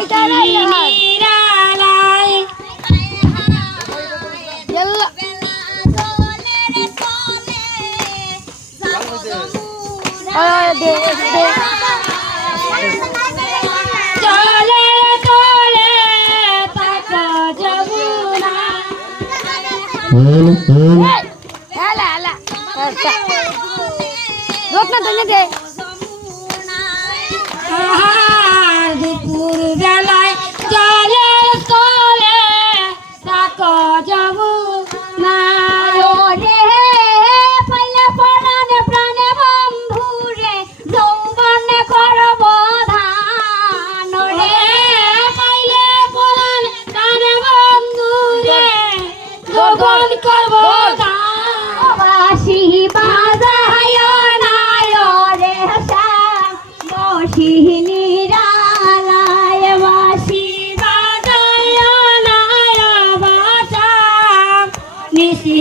নিরালায় চলে চলে তাকা যমুনা দুপুর বেলায় চলে চলে তাকা যমুনা পাইলে পরাণে প্রাণে বন্ধু রে যৌবনে করব ধান রে পাইলে পরাণে প্রাণে বন্ধু রে যৌবন করব ধান বাঁশি বাজায় নায় রে শ্যাম বসি নিরালায় বাঁশি বাজায় নায় বাঁচাম নিশি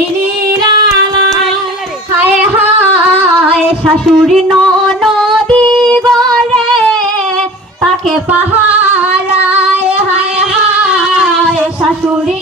হায় হায় শাশুড়ি ননদি গলে তাকে পাহারায় হায় হায় শাশুড়ি